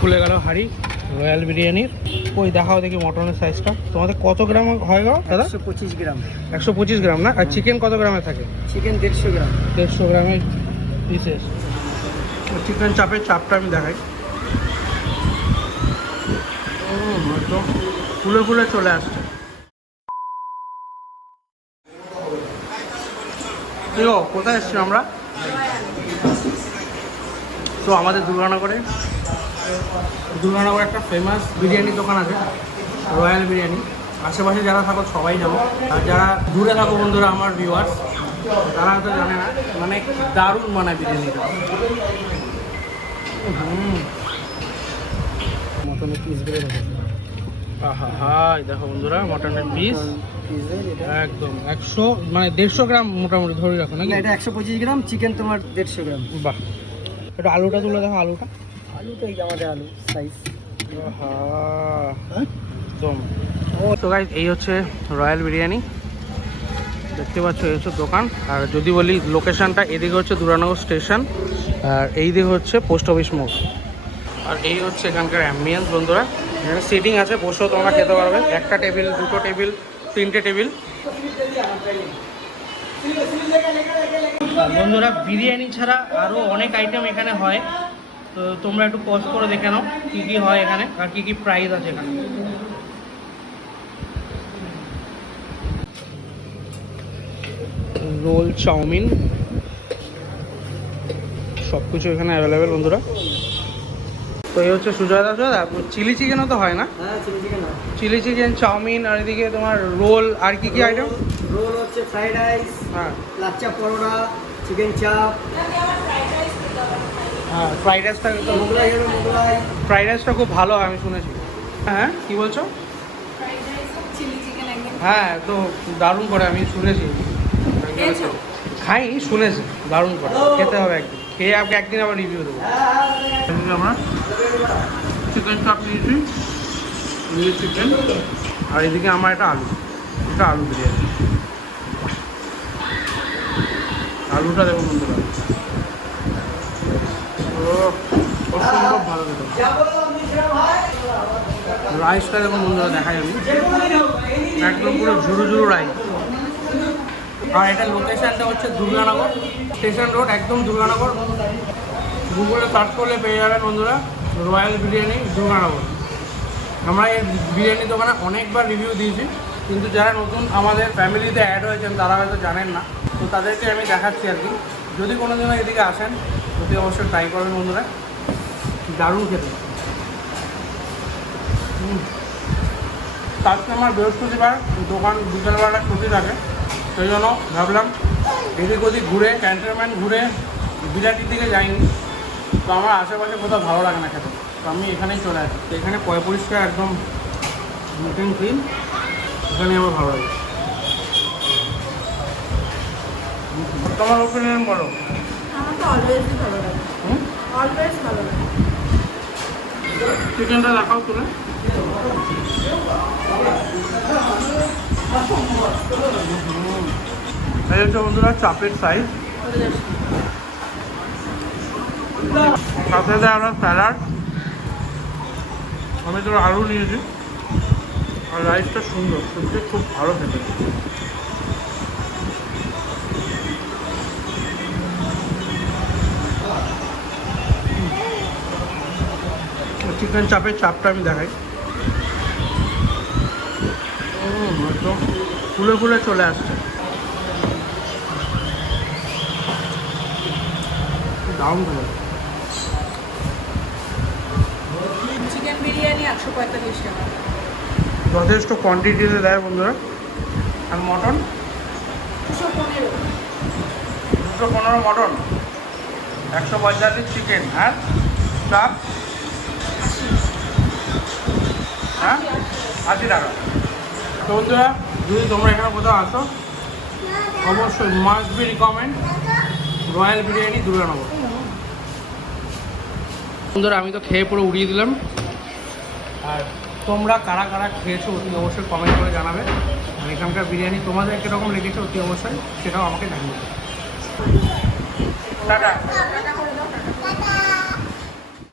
খুলে গেল হাড়ি রয়্যাল বিরিয়ানির। ওই দেখাও দেখি মটনের সাইজটা তোমাদের কত গ্রাম হয় গো দাদা? একশো পঁচিশ গ্রাম। একশো পঁচিশ গ্রাম না? আর চিকেন কত গ্রামে থাকে? চিকেন দেড়শো গ্রাম। দেড়শো গ্রামের পিসেস চিকেন চাপের চাপটা আমি দেখাই। ফুলে ফুলে চলে আসছে। কোথায় এসছি আমরা? তো আমাদের দুর্গানগরে। দুর্গানগরে একটা ফেমাস বিরিয়ানি দোকান আছে রয়্যাল বিরিয়ানি। আশেপাশে যারা থাকো সবাই যাব। আর যারা দূরে থাকো বন্ধুরা আমার ভিউয়ার্স তারা হয়তো জানে না মানে দারুণ বানায় বিরিয়ানিটা। হুম। মটনের পিস বেড়ে গেছে। আহা হা এই দেখো বন্ধুরা মটনের পিস একদম একশো মানে দেড়শো গ্রাম মোটামুটি ধরে রাখো না, এটা একশো পঁচিশ গ্রাম চিকেন তোমার দেড়শো গ্রাম। বাহ। একটু আলুটা তুলে দেখো আলুটা। আলু তো এই যে আমাদের আলু সাইজ তো গাইজ এই হচ্ছে রয়্যাল বিরিয়ানি। দেখতে পাচ্ছ এই হচ্ছে দোকান। আর যদি বলি লোকেশনটা এদিকে হচ্ছে দুরানগর স্টেশন। আর এই দিকে হচ্ছে পোস্ট অফিস মোড় আর এই হচ্ছে এখানকার অ্যাম্বিয়েন্স বন্ধুরা। এখানে সিটিং আছে বসেও তোমরা খেতে পারবে। একটা টেবিল দুটো টেবিল তিনটে টেবিল বন্ধুরা বিরিয়ানি ছাড়া আরও অনেক আইটেম এখানে হয়। তো তোমরা একটু পজ করে দেখে নাও কী কী হয় এখানে আর কী কী প্রাইস আছে এখানে। রোল চাউমিন সব কিছু এখানে অ্যাভেলেবেল বন্ধুরা। তো এই হচ্ছে সুজয় দাস দাদা চিলি চিকেনও তো হয় না? হ্যাঁ chilli chicken chilli chicken chowmein আর এদিকে তোমার রোল আর কি কি আইটেম রোল হচ্ছে ফ্রাইড রাইস হ্যাঁ। লাচ্চা পরোটা চিকেন চাপ হ্যাঁ ফ্রাইড রাইসটা ফ্রাইড রাইসটা খুব ভালো হয় আমি শুনেছি। হ্যাঁ কি বলছো? হ্যাঁ তো দারুণ করে আমি শুনেছি। খাই শুনেছি দারুণ করে। খেতে হবে একদিন। খেয়ে আপনি একদিন আবার রিভিউ দেবো। আমরা চিকেন চাপ নিয়েছি নিয়ে চিকেন আর এদিকে আমার এটা আলু এটা আলু বিরিয়ানি। আলুটা দেখো বন্ধুরা। ভালো রাইসটা দেখুন বন্ধুরা দেখাই আমি। একদম পুরো ঝুরু ঝুরু রাইস আর এটা লোকেশনটা হচ্ছে দুর্গানগর। স্টেশন রোড একদম দুর্গানগর। গুগলে সার্চ করলে পেয়ে যাবেন বন্ধুরা রয়্যাল বিরিয়ানি দুর্গানগর। আমরা এই বিরিয়ানি দোকানে অনেকবার রিভিউ দিয়েছি, কিন্তু যারা নতুন আমাদের ফ্যামিলিতে অ্যাড হয়েছেন, তারা হয়তো জানেন না। তো তাদেরকে আমি দেখাচ্ছি আর কি। যদি কোনো দিনও এদিকে আসেন অতি অবশ্যই ট্রাই করবেন বন্ধুরা। দারুণ খেতে। আজকে আমার বৃহস্পতিবার, দোকান বিকেলবেলাটা ছুটি থাকে, সেই জন্য ভাবলাম এদিক ওদিক ঘুরে ক্যান্টনমেন্ট ঘুরে বিরাটির দিকে যাইনি। তো আমার আশেপাশে কোথাও ভালো লাগে না খেতে। তো আমি এখানেই চলে আসি। তো এখানে পয় পরিষ্কার একদম মিটিং ক্লিন এখানে আমার ভালো লাগে। তোমার ওপিনিয়ন বলো। বন্ধুরা চাপের সাইজ সাথে আমরা স্যালাড আমি তো আলু নিয়েছি। আর রাইসটা সুন্দর। সত্যি খুব ভালো খেতে। চিকেন চাপের চাপটা আমি দেখাই। একদম ফুলে ফুলে চলে আসছে। দারুণ ভালো চিকেন বিরিয়ানি একশো পঁয়তাল্লিশ টাকা। যথেষ্ট কোয়ান্টিটিতে দেয় বন্ধুরা। আর মটন? দুশো পনেরো। দুশো পনেরো মটন। একশো পঁয়তাল্লিশ চিকেন আর চাপ? আশি টাকা। তো বন্ধুরা যদি তোমরা এখানে কোথাও আসো অবশ্যই must be recommend royal biryani Durganagar বন্ধুরা আমি তো খেয়ে পুরো উড়িয়ে দিলাম। আর তোমরা কারা কারা খেয়েছো অতি অবশ্যই কমেন্ট করে জানাবে। আর এখানকার বিরিয়ানি তোমাদের কীরকম লেগেছে অতি অবশ্যই সেটাও আমাকে জানিয়ে টাটা।